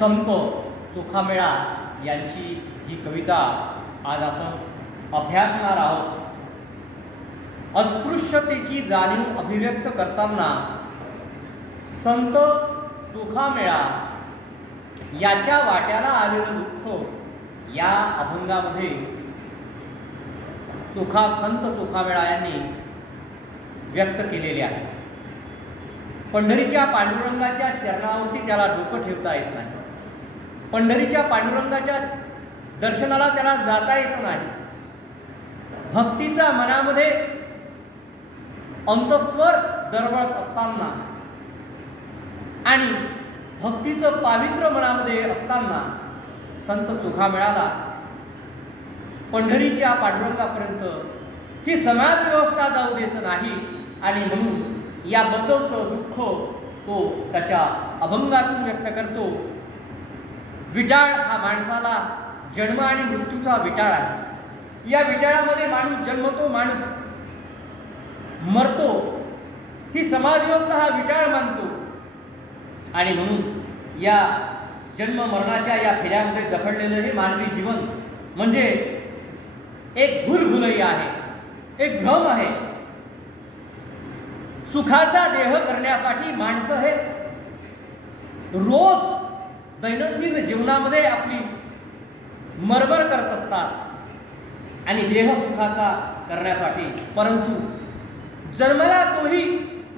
संत चोखामेळा यांची ही कविता आज आपण अभ्यासणार आहोत। अस्पृश्यतेची जाणीव अभिव्यक्त करताना संत चोखामेळा याच्या वाट्याला आलेलं दुःख या अभंगामध्ये संत चोखामेळा यांनी व्यक्त केलेले आहे। पंढरीच्या पांडुरंगाच्या चरणावरती त्याला डोकं ठेवता येत नाही, पंढरीच्या पांडुरंगाच्या दर्शनाला त्याला जाता येत नाही। भक्तीचा मनामध्ये अंतस्वर दरवळत असताना आणि भक्तीचं पावित्र्य मनामध्ये असताना संत चोखामेळाला पंढरीच्या पांडुरंगापर्यंत ही समाज व्यवस्था जाऊ देत नाही आणि म्हणून याबद्दलचं दुःख तो त्याच्या अभंगातून व्यक्त करतो। विटाळ हा माणसाला जन्म आणि मृत्यूचा विटाळ आहे। या विटाळामध्ये माणूस जन्मतो, माणूस मरतो, ही समाजव्यवस्था हा विटाळ मानतो आणि म्हणून या जन्म मरणाच्या या फेऱ्यामध्ये जखडलेलं हे मानवी जीवन म्हणजे एक भूलभुलई आहे, एक भ्रम आहे। सुखाचा देह करण्यासाठी माणसं हे रोज दैनंदिन जीवनामध्ये आपली मरमर करत असतात आणि देह सुखाचा करण्यासाठी, परंतु जन्मला तोही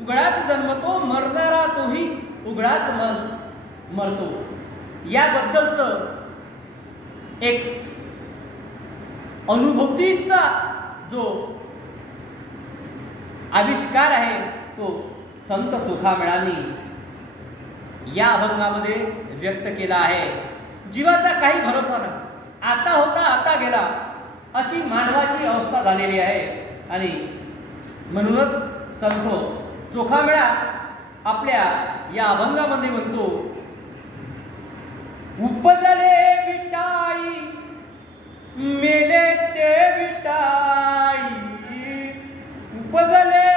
उघडाच जन्मतो, मरणारा तोही उघडाच मरतो। याबद्दलचं एक अनुभूतीचा जो आविष्कार आहे तो संत चोखामेळांनी या अभंगामध्ये व्यक्त केला आहे। जीवाचा काही भरोसा नाही, आता होता आता गेला अशी मानवाची अवस्था झालेली आहे आणि म्हणूनच संत चोखामेळा आपल्या या अभंगामध्ये म्हणतो, उपजले विटाळी मेले ते विटाळी, उपजले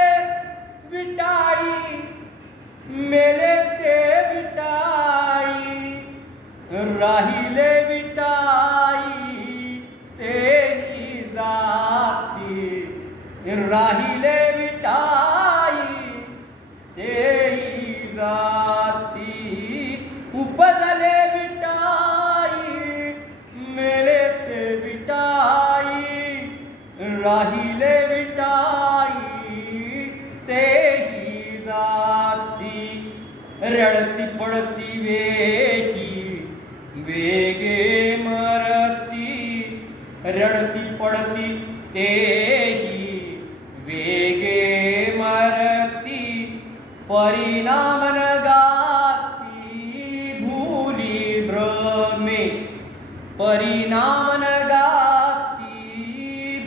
विटाळी मेले ते विटाळी, राहिले विटाळी तेही जाती, राहिले विटाळी तेही जाती, उपजले विटाळी मेले ते विटाळी, राहिले विटाळी तेही जाती, रडती पडती वेही वेगे मरती, रडती पडती तेही वेगे मरती, परिणाम न गाती भूली भ्रमे, परिणाम न गाती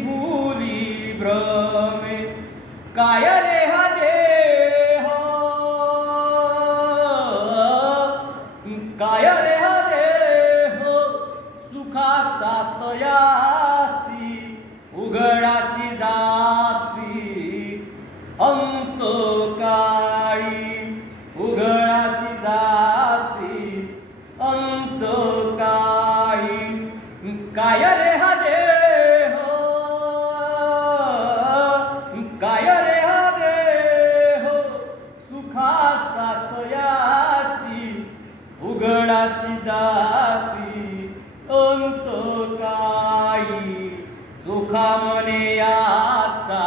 भूली भ्रमे, काय रे हा देह, काय रे हा देह, सुखाचा तयासी उघडाची जासी, अंत काळी उघडाची जासी, अंत काळी, काय रे हा देह, काय रे हा देह, सुखाचा तयासी उघडाची जासी, अंत काळी, चोखा मने याचा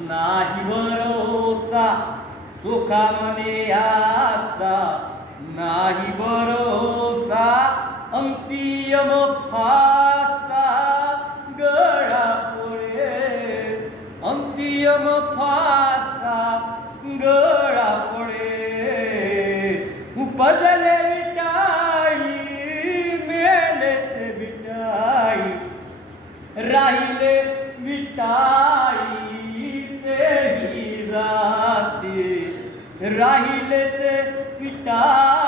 नाही भरोसा, चोखा मने याचा नाही भरोसा, अंतिम फासा गळा पडे, अंतिम फासा गळा पडे, उपजले विटाळी मेले ते विटाळी, राहिले विटाळी तेही जाती, राहिले ते विटाळी